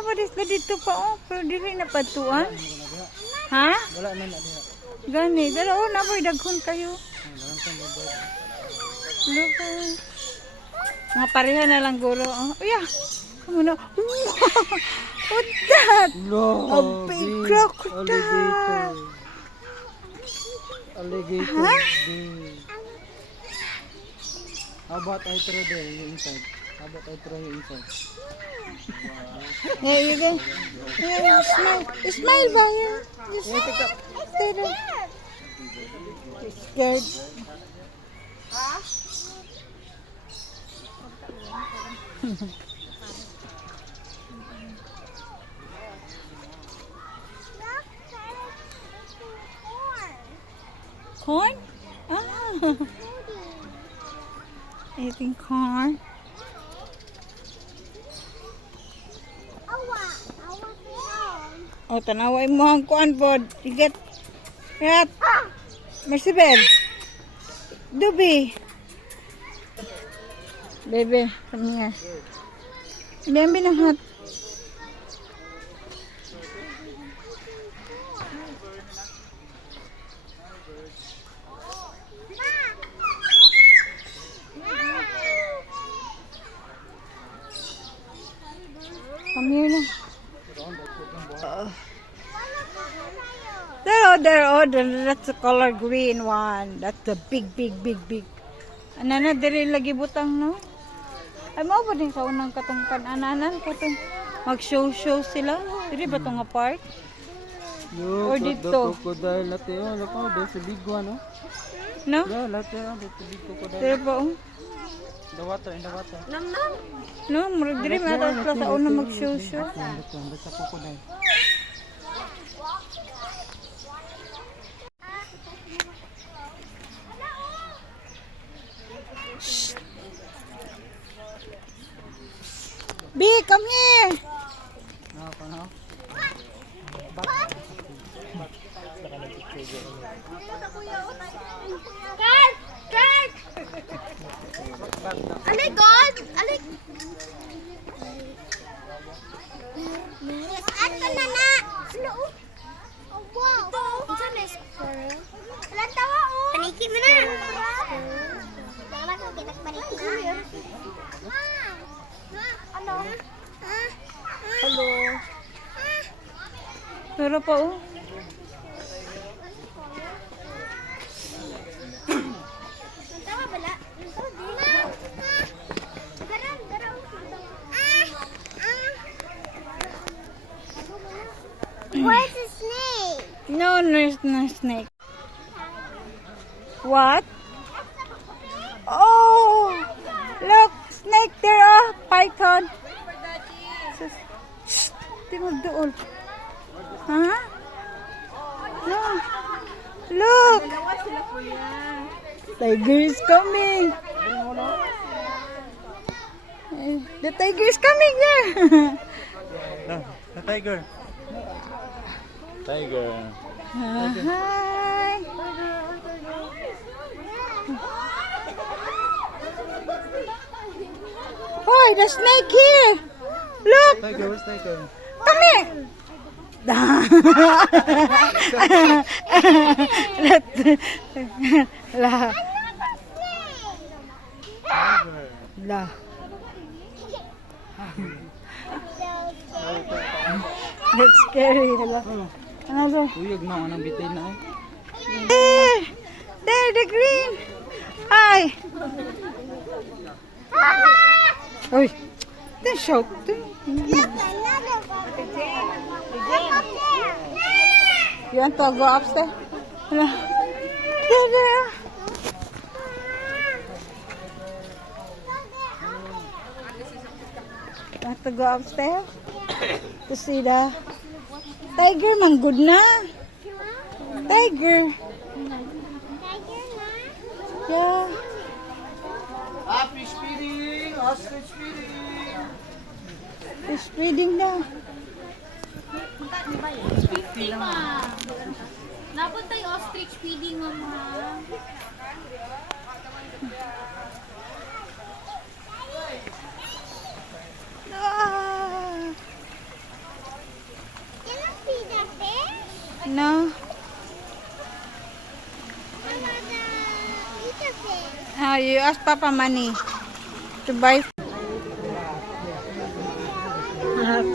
ba dito pa oh, pero dili na patuan. Ha? Wala na diha. Gani, dala oh, naboy daghon kayo. Look. Mga pareha na lang guro. Oh, yeah. Come on. What's that? No, A big crocodile. Alligator. Huh? Big. How about I throw there you inside? How about I throw you inside? Yeah, you can. Yeah, smile. Smile, boy. You smile. Stay there. You're scared. Corn? Ah. Eating corn. Oh, tanaway mo ang kuan pod. Tiget. Rat. Marcibel. Dubi. Baby, come here. Biambi ng hot. Come here na. That's the color green one. That's the big. Ano na, diri lagi butang, no? Ay, mo ba din sa unang katungkan ananan? Katong mag-show sila? Diri ba itong park? No, Or dito? crocodile latte. Oh, look how there's a big one, oh. No? Yeah, latte. Oh, there's a big crocodile. Diri ba, oh? In the water. No, murag diri mata sila sa unang mag-show. That's a crocodile. B, come here! No. Kurt! Alik, God! Alik! Ato na na! Slow! Oh, wow! Ito na squirrel. Walang tawa, oh! Paniki mo na! Dapat mo pinagpaniki. Ano? Hello. Pero pa, oh. Tawa bala? Garang. Where's the snake? No, there's no snake. What? Oh! Look! Snake there, oh! Python! Shh! Di magduol. Ha? No! Look! Tiger is coming! The tiger is coming there! The tiger. Tiger. Hi! Oh, the snake here! Look! Tiger, where's tiger? Come here! La. La. That's scary. Ano to? Uyog na ako ng bitin na eh. There, the green. Hi. Uy. Don't shout. You want to go upstairs? Hello. There. Want to go upstairs to see the tiger? Man, good na. Tiger. Yeah. Fish feeding! Ostrich feeding! Fish feeding na. Napunta yung ostrich feeding, mama. Ah. No? You ask Papa money to buy.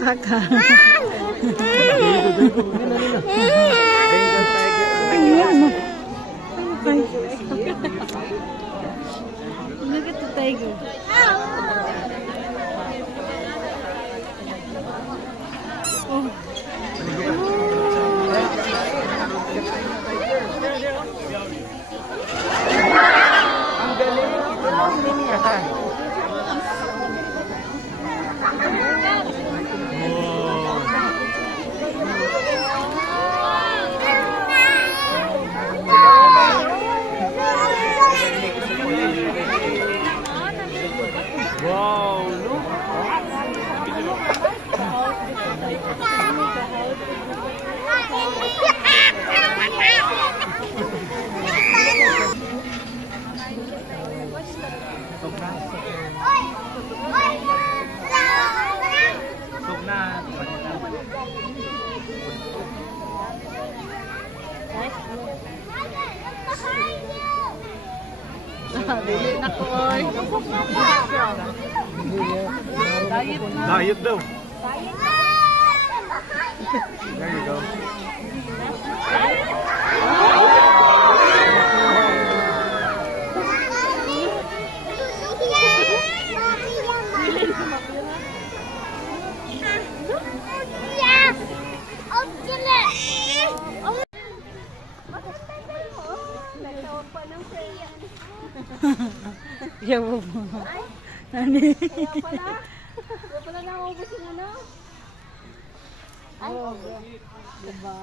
Kaka. Look at the tiger. Wow, look. Dili na ko oy. Diet daw. There you go. Yawo mo. Nani? Wala na ako ubus yung ano. Diba?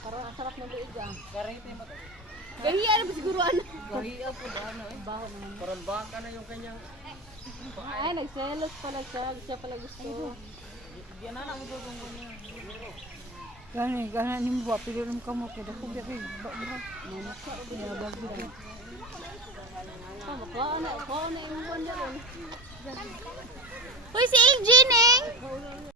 Parang ang sarap ng liig ah. Gahiya na ba siguro ano? Baho naman. Parang baka na yung kanyang... Ay, nagselos pala siya. Siya pala gusto. Yan na lang gugong niya. Gani ni mo pili rum kamo kada ko biya kay ba. Mana ka ya bag dito. Ko na yung buwan na rin. Uy, si Eugene eh!